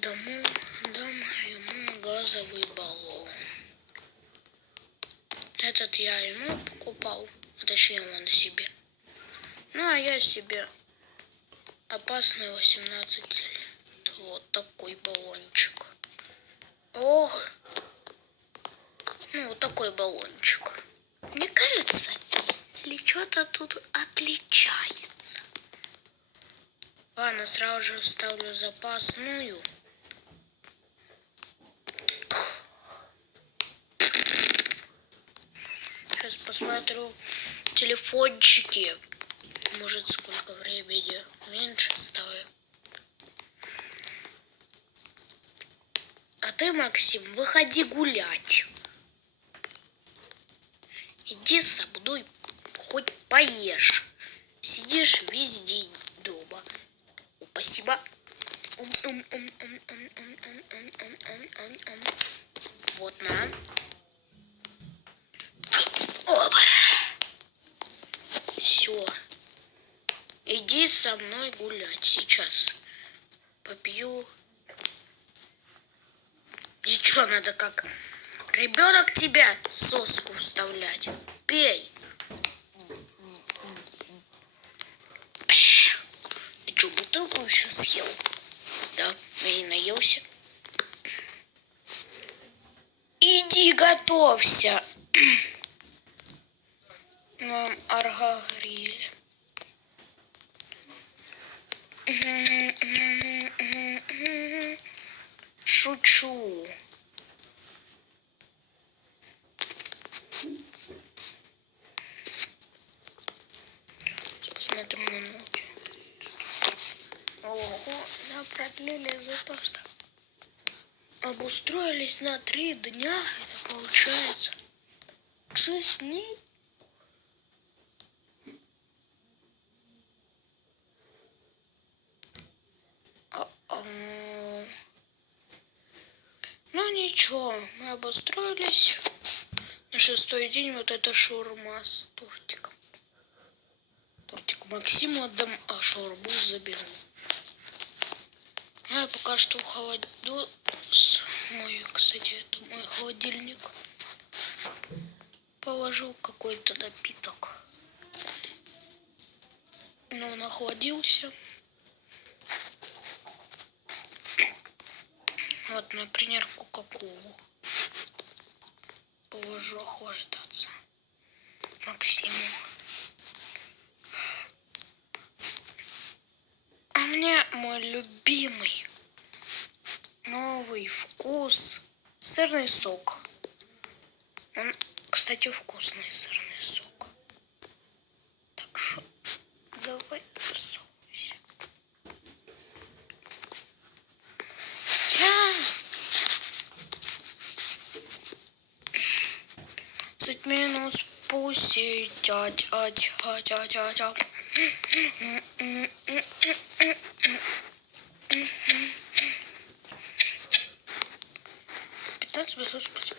Дам ему газовый баллон. Этот я ему покупал, точнее он себе. Ну а я себе опасный 18 лет. Вот такой баллончик. Ох, ну вот такой баллончик. Мне кажется, или что-то тут отличается. Ладно, сразу же вставлю запасную. Сейчас посмотрю телефончики. Может, сколько времени меньше стало. А ты, Максим, выходи гулять. Иди со мной, хоть поешь. Сидишь весь день дома. Спасибо. Вот на. Оба. Все. Иди со мной гулять сейчас. Попью. И что, надо как ребенок тебя соску вставлять? Пей. Ты что, бутылку еще съел? Да, я и наелся. Иди готовься. Нам аргагриль. Шучу. Посмотрим на ноги. Ого, да, продлили за то, что обустроились на 3 дня. Это получается 6 дней. Ну ничего, мы обустроились. На 6-й день вот это шаурма с тортиком. Тортик Максиму отдам, а шаурму заберу. Я пока что в холодильник. Мой, кстати, это мой холодильник. Положил какой-то напиток. Но он охладился. Вот, например, кока-колу. Положу охлаждаться Максиму. А мне мой любимый новый вкус сырный сок. Он, кстати, вкусный сырный сок. Так что давай высовывайся. Суть минут спустя. 15 минут спустя.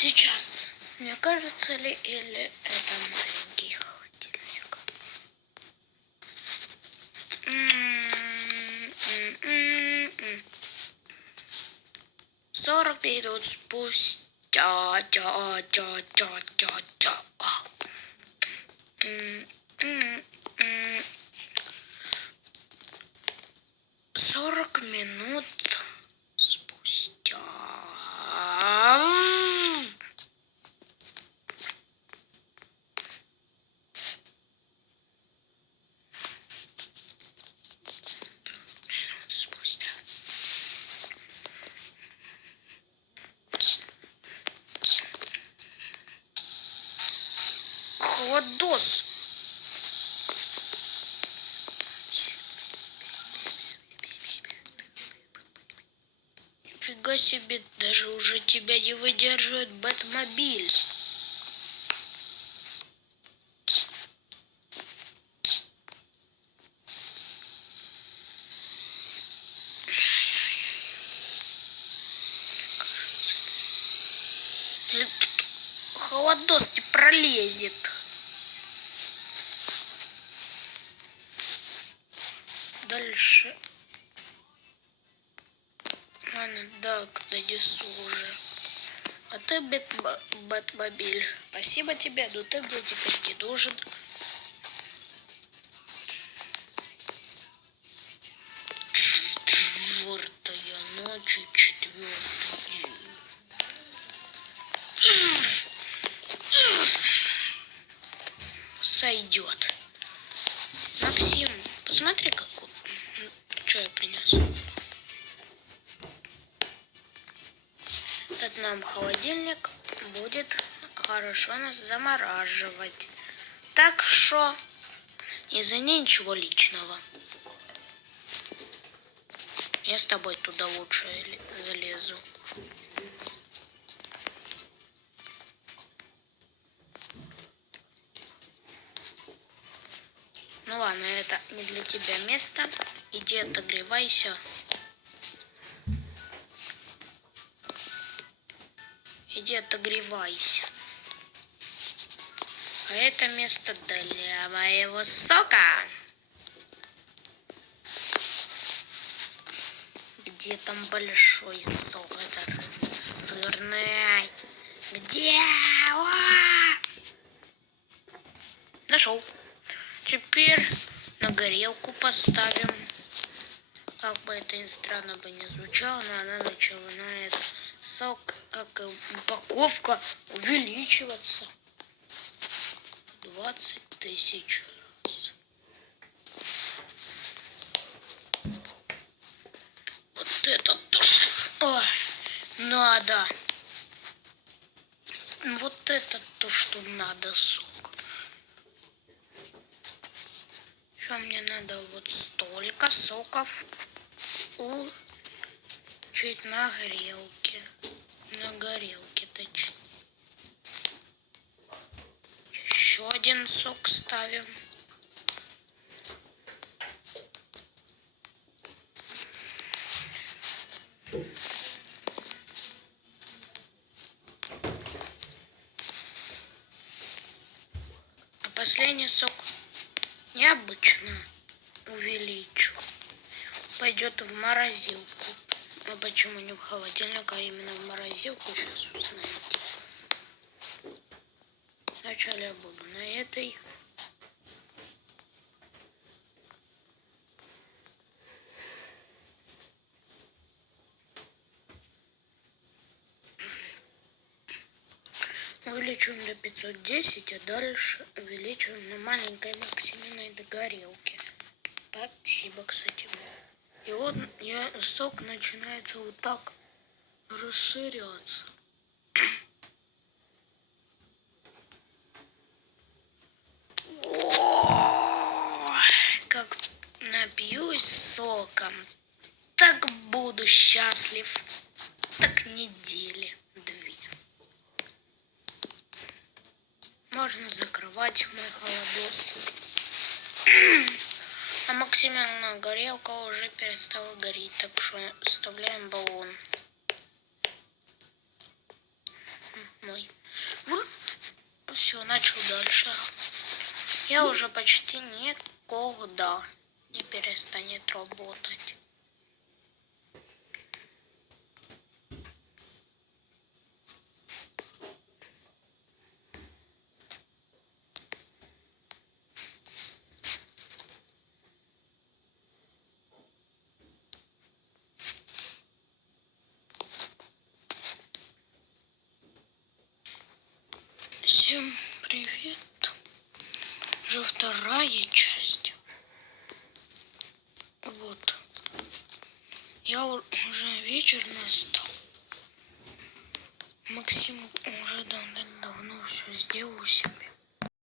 Сейчас, мне кажется ли, или это маленький холодильник? 40 минут спустя. 40 минут спустя. Холодос. Нифига себе, даже уже тебя не выдерживает Бэтмобиль. Холодос не пролезет. Дальше. Ладно, да, когда несу уже. А ты, Бэтмобиль, спасибо тебе, но ты мне теперь не нужен. Четвертая ночь, четвертый день. Сойдет. Максим, посмотри, какой. Что я принес. Этот нам холодильник будет хорошо нас замораживать. Так что, извини, ничего личного. Я с тобой туда лучше залезу. Ну ладно, это не для тебя место. Иди отогревайся. Иди отогревайся. А это место для моего сока. Где там большой сок этот сырный? Где? Нашел. Теперь на горелку поставим. Как бы это ни странно бы не звучало, но она начинает сок, как и упаковка, увеличиваться. 20 тысяч раз. Вот это то, что надо. Вот это то, что надо, сок. Еще мне надо вот столько соков чуть на горелке. На горелке точнее. Еще один сок ставим. А последний сок необычно увеличу. Пойдет в морозилку. А почему не в холодильник, а именно в морозилку, сейчас узнаете. Вначале я буду на этой. Увеличиваем до 510, а дальше увеличиваем на маленькой Максиминой догорелке. Спасибо, кстати. И вот сок начинается вот так расширяться. Как напьюсь соком, так буду счастлив, так недели 2. Можно закрывать мой холодос. А Максимина горелка уже перестала гореть, так что вставляем баллон. Мой. Все, начал дальше. Я уже почти никогда не перестанет работать. Всем привет. Уже вторая часть. Вот. Я уже вечер настал. Максим уже давно все сделал себе.